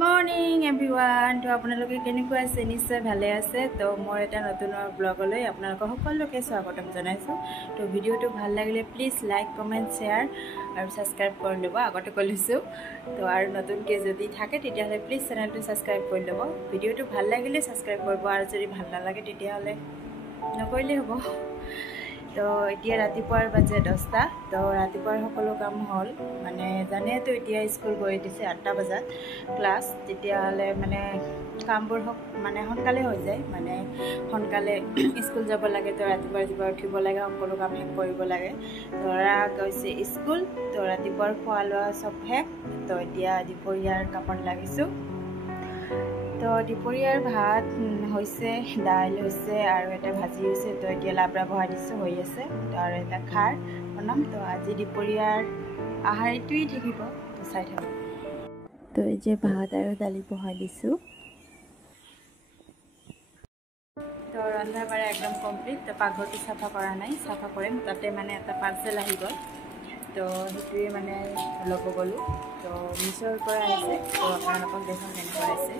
Morning everyone. তো আপোনালোকে কেনেকুৱা আছে? নিশ্চয় ভালে আছে। তো মই এটা নতুন ব্লগলৈ আপোনালোকক সকলোকে স্বাগতম জনাইছোঁ। তো ভিডিঅ'টো ভাল লাগিলে প্লিজ লাইক কমেণ্ট শ্বেয়াৰ আৰু ছাবস্ক্ৰাইব কৰি ল'ব। আগতে কৈ লৈছোঁ। তো আৰু নতুনকৈ যদি থাকে তেতিয়াহ'লে প্লিজ চেনেলটো ছাবস্ক্ৰাইব কৰি ল'ব। ভিডিঅ'টো ভাল লাগিলে ছাবস্ক্ৰাইব কৰিব, আৰু যদি ভাল নালাগে তেতিয়াহ'লে নকৰিলেই হ'ব। তো এতিয়া ৰাতিপুৱাৰ বাজে 10টা। তো ৰাতিপুৱাৰ সকলো কাম হ'ল, মানে জানেতো এতিয়া স্কুল গৈ দিছে 8টা বজাত ক্লাছ, তেতিয়াহ'লে মানে কামবোৰ মানে সোনকালে হৈ যায়, মানে সোনকালে স্কুল যাব লাগে। তো ৰাতিপুৱা উঠিব লাগে, সকলো কাম শেষ কৰিব লাগে। ল'ৰা গৈছে স্কুল, তো ৰাতিপুৱাৰ খোৱা লোৱা চব শেষ। তো এতিয়া দুপৰীয়াৰ কামত লাগিছোঁ। তো দুপৰীয়াৰ ভাত হৈছে, দাইল হৈছে আৰু এটা ভাজি হৈছে। তো এতিয়া লাবৰা বহাই দিছোঁ, হৈ আছে। তো আৰু এটা খাৰ বনাম। তো আজি দুপৰীয়াৰ আহাৰ এইটোৱেই থাকিব, তো চাই থাকোঁ। তো এই যে ভাত আৰু দালি বহাই দিছোঁ। তো ৰন্ধা বঢ়া একদম কমপ্লিট। তো পাকঘৰটো চাফা কৰা নাই, চাফা কৰিম। তাতে মানে এটা পাৰ্চেল আহি গ'ল, তো সেইটোৱে মানে ল'ব গ'লোঁ। তো মিছ'ৰ পৰা আহিছে। তো আপোনালোকক দেখাম কেনেকুৱা আহিছে।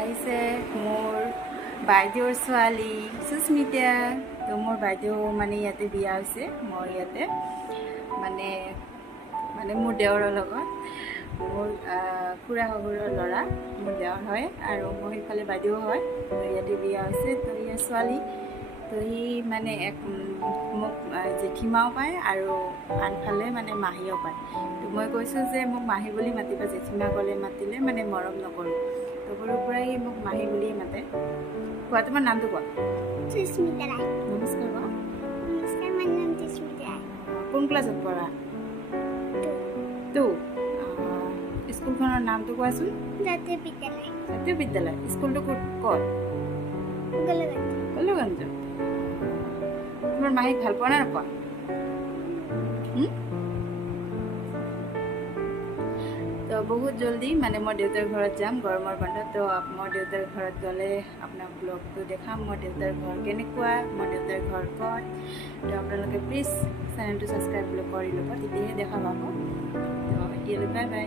আহিছে মোৰ বাইদেউৰ ছোৱালী সুস্মিতা। তো মোৰ বাইদেউ মানে ইয়াতে বিয়া হৈছে, মোৰ ইয়াতে মানে মোৰ দেওৰৰ লগত। মোৰ খুৰা শহুৰৰ ল'ৰা মোৰ দেওৰ হয়, আৰু মোৰ সেইফালে বাইদেউ হয়। তো ইয়াতে বিয়া হৈছে। তো ইয়াৰ ছোৱালী, তো সি মানে মোক জেঠীমাও পায় আৰু আনফালে মানে মাহীও পায়। তো মই কৈছোঁ যে মোক মাহী বুলি মাতিবা, জেঠীমা ক'লে মাতিলে মানে মৰম নকৰোঁ। তো সৰুৰ পৰাই মোক মাহী বুলিয়ে মাতে। কোৱা তোমাৰ নামটো কোৱা। সুস্মিতা ৰায়। নমস্কাৰ কোৱা। নমস্কাৰ, মোৰ নাম সুস্মিতা ৰায়। কোন ক্লাছত পঢ়া? তো স্কুলখনৰ নামটো কোৱাচোন। জাতীয় বিদ্যালয়। জাতীয় বিদ্যালয়। স্কুলটো ক'ত? গোলগঞ্জ। তোমাৰ মাহীক ভাল পোৱা নে নোপোৱা? তো বহুত জলদি মানে মই দেউতাৰ ঘৰত যাম গৰমৰ বন্ধত। তো মই দেউতাৰ ঘৰত গ'লে আপোনাক ব্লগটো দেখাম, মোৰ দেউতাৰ ঘৰ কেনেকুৱা, মোৰ দেউতাৰ ঘৰ ক'ত। তো আপোনালোকে প্লিজ চেনেলটো ছাবস্ক্ৰাইব কৰি ল'ব, তেতিয়াহে দেখা পাব। তো এতিয়ালৈ বাই বাই।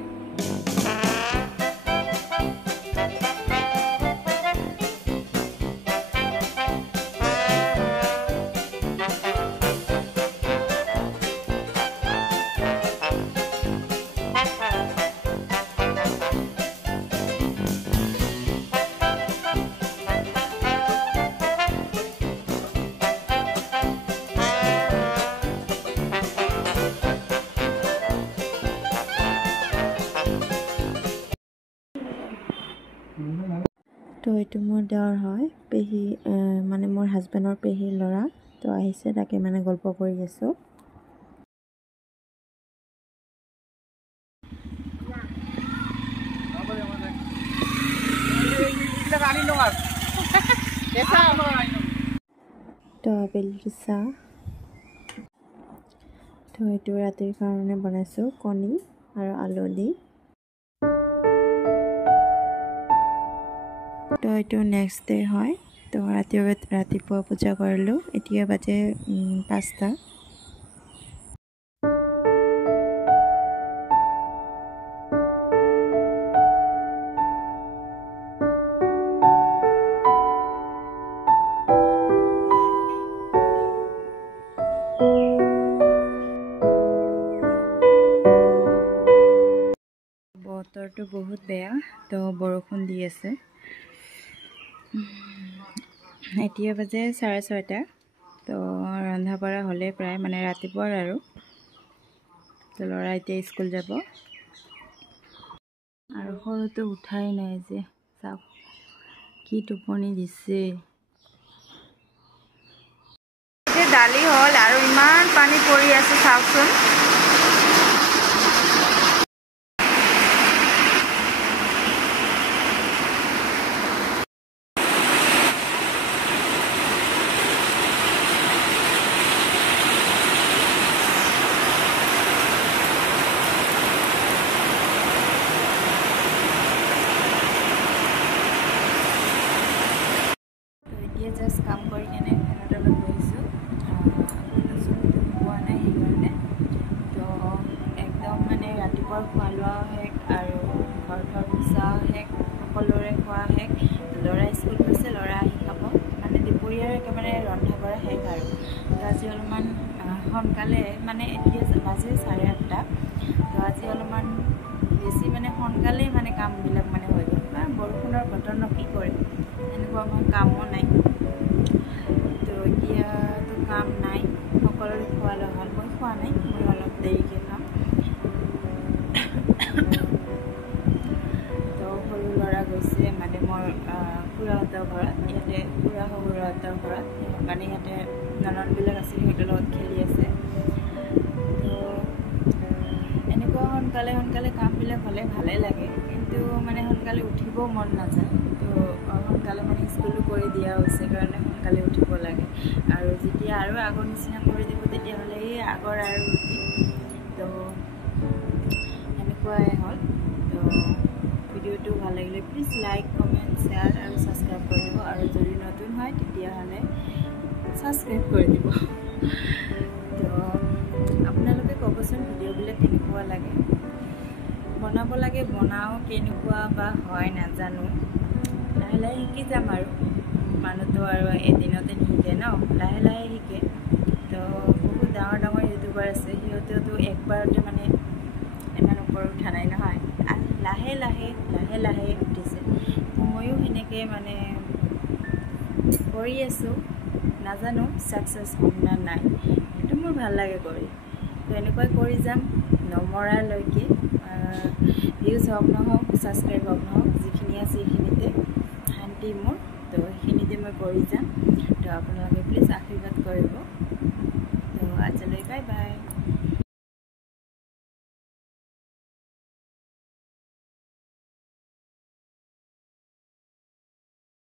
তো এইটো মোৰ দেওৰ হয়, পেহী মানে মোৰ হাজবেণ্ডৰ পেহীৰ ল'ৰা। তো আহিছে, তাকে মানে গল্প কৰি আছোঁ। তো আবেলিৰ চাহ। তো এইটো ৰাতিৰ কাৰণে বনাইছোঁ, কণী আৰু আলু দি। তো এইটো নেক্সট ডে হয়। তো ৰাতিপুৱা পূজা কৰিলোঁ। এতিয়া বাজে 5টা। বতৰটো বহুত বেয়া, তো বৰষুণ দি আছে। এতিয়া বাজে 6:30। তো ৰন্ধা বঢ়া হ'লে প্ৰায় মানে ৰাতিপুৱাৰ আৰু। তো ল'ৰা এতিয়া স্কুল যাব, আৰু সৰুটো উঠাই নাই যে, চাওক কি টোপনি দিছে। দালি হ'ল আৰু ইমান পানী পৰি আছে চাওকচোন। জাষ্ট কাম কৰি কেনে ফেনৰ তলত বহিছোঁ পোৱা নাই সেইকাৰণে তো একদম মানে ৰাতিপুৱাৰ খোৱা লোৱাও শেষ আৰু ঘৰ মোচাও শেষ সকলোৰে খোৱা শেষ ল'ৰা স্কুল গৈছে ল'ৰা আহি খাব মানে দুপৰীয়াৰ একেবাৰে ৰন্ধা বঢ়া শেষ আৰু তো আজি অলপমান সোনকালে মানে এতিয়া বাজে 8:30 তো আজি অলপমান বেছি মানে সোনকালেই মানে কামবিলাক মানে হৈ গ'ল কাৰণ বৰষুণৰ বতৰ ন কি কৰে এনেকুৱা আমাৰ কামো নাই তো এতিয়াতো কাম নাই সকলোৰে খোৱা লোৱা হ'ল মই খোৱা নাই মই অলপ দেৰিকৈ খাম তো সৰু ল'ৰা গৈছে মানে মোৰ খুৰাহঁতৰ ঘৰত ইয়াতে খুৰা শহুৰহঁতৰ ঘৰত মানে ইয়াতে ননদবিলাক আছে সিহঁতৰ লগত খেলি আছে তো এনেকুৱা সোনকালে কামবিলাক হ'লে ভালেই লাগে কিন্তু মানে সোনকালে উঠিব মন নাযায় তো সোনকালে মানে স্কুলো কৰি দিয়া হৈছে কাৰণে সোনকালে উঠিব লাগে আৰু যেতিয়া আৰু আগৰ নিচিনা কৰি দিব তেতিয়াহ'লে এই আগৰ আৰু ৰুটিন তো এনেকুৱাই হ'ল তো ভিডিঅ'টো ভাল লাগিলে প্লিজ লাইক কমেণ্ট শ্বেয়াৰ আৰু ছাবস্ক্ৰাইব কৰি দিব আৰু যদি নতুন হয় তেতিয়াহ'লে ছাবস্ক্ৰাইব কৰি দিব তো আপোনালোকে ক'বচোন ভিডিঅ'বিলাক কেনেকুৱা লাগে বনাব লাগে বনাওঁ কেনেকুৱা বা হয় নাজানো লাহে লাহে শিকি যাম আৰু মানুহটো আৰু এদিনতে নিশিকে ন লাহে লাহে শিকে তো বহুত ডাঙৰ ইউটিউবাৰ আছে সিহঁতেওতো একবাৰতে মানে ইমান ওপৰত উঠা নাই নহয় লাহে লাহে উঠিছে তো ময়ো সেনেকৈ মানে কৰি আছোঁ নাজানো ছাকচেছ হ'ম না নাই কিন্তু মোৰ ভাল লাগে কৰি তো এনেকুৱাই কৰি যাম নমৰালৈকে ভিউজ হওক নহওক ছাবস্ক্ৰাইব হওক নহওক যিখিনি আছে সেইখিনিতে শান্তি মোৰ তো সেইখিনিতে মই কৰি যাম তো আপোনালোকে প্লিজ আশীৰ্বাদ কৰিব তো আজিলৈ বাই বাই